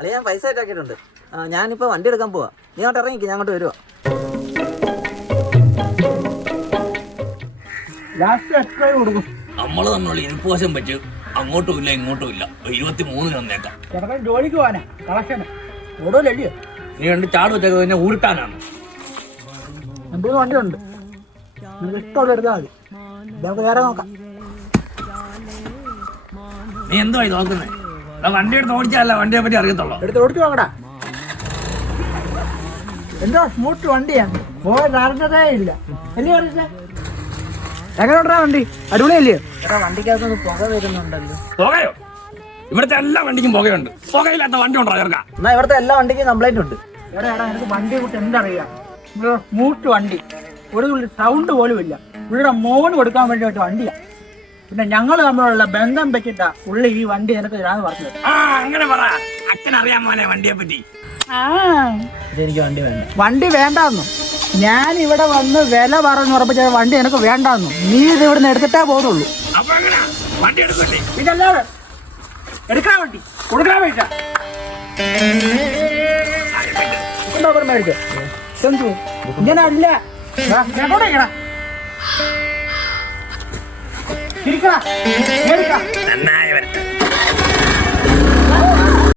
അല്ലെ ഞാൻ പൈസ ആയിട്ടാക്കിയിട്ടുണ്ട്. ഞാനിപ്പോൾ വണ്ടി എടുക്കാൻ പോവാ. നീ അങ്ങോട്ട് ഇറങ്ങിക്ക്, ഞാൻ അങ്ങോട്ട് വരുവാ. നമ്മള് തമ്മിലുള്ള ഇരിപ്പുവശം വെച്ച് അങ്ങോട്ടും ഇല്ല ഇങ്ങോട്ടും ഇല്ല. 23 തന്നേക്കാം. ജോലിക്ക് പോവാനാ കളക്ഷന് കൂടുതലല്ലയോ? നീ രണ്ട് ചാട് വെച്ചത് തന്നെ ഊരുട്ടാനാണ്. എൻ്റെ വണ്ടി ഉണ്ട്, നിങ്ങൾക്ക് ഇഷ്ടമുള്ള എടുത്താൽ മതി. നമുക്ക് വേറെ നോക്കാം. നീ എന്തോ നോക്കുന്നേ? വണ്ടി എടുത്ത് ഓടിച്ചാലല്ല വണ്ടിയെ പറ്റി അറിയത്തുള്ളൂ. എടുത്ത് ഓടിച്ചു നോക്കടാ. എന്തോ സ്മൂത്ത് വണ്ടിയാണ്, പോയതേ ഇല്ല. അല്ലേ എങ്ങനെയുണ്ടാ വണ്ടി? അടിപൊളിയല്ലേ? വണ്ടിക്കകത്തൊന്ന് പുക വരുന്നുണ്ടല്ലോ. പുകയോ? ഇവിടുത്തെ എല്ലാ വണ്ടിക്കും പുകയുണ്ട്. പുകയില്ലാത്ത വണ്ടി ഉണ്ടോ ചേർക്കാം? എന്നാ ഇവിടുത്തെ എല്ലാ വണ്ടിക്കും കംപ്ലൈന്റ് ഉണ്ട്. എടാ എനിക്ക് വണ്ടിയെ കുറിച്ച് എന്തറിയാം? സ്മൂത്ത് വണ്ടി, ഒരു തുള്ളി സൗണ്ട് പോലും ഇല്ല. പുള്ളിയുടെ മോന് കൊടുക്കാൻ വേണ്ടിയിട്ട് വണ്ടിയാണ്. പിന്നെ ഞങ്ങൾ തമ്മിലുള്ള ബന്ധം വെച്ചിട്ടാ പുള്ളി ഈ വണ്ടി നിനക്ക് തരാന്ന് പറഞ്ഞത്. അങ്ങനെ പറ, അച്ഛനറിയാൻ പോലെ വണ്ടിയെ പറ്റി. എനിക്ക് വണ്ടി വേണ്ട. വണ്ടി വേണ്ടാന്നു ഞാൻ ഇവിടെ വന്ന് വില പറഞ്ഞു ഉറപ്പിച്ച വണ്ടി എനിക്ക് വേണ്ടാന്നു. നീ ഇത് ഇവിടുന്ന് എടുത്തിട്ടേ പോകുന്നുള്ളൂ. ഇതല്ലാതെ എടുക്കാൻ വണ്ടി കൊടുക്കാൻ പൈസ മേടിക്ക. ഇങ്ങനെ അല്ല നന്നായി വരട്ടെ.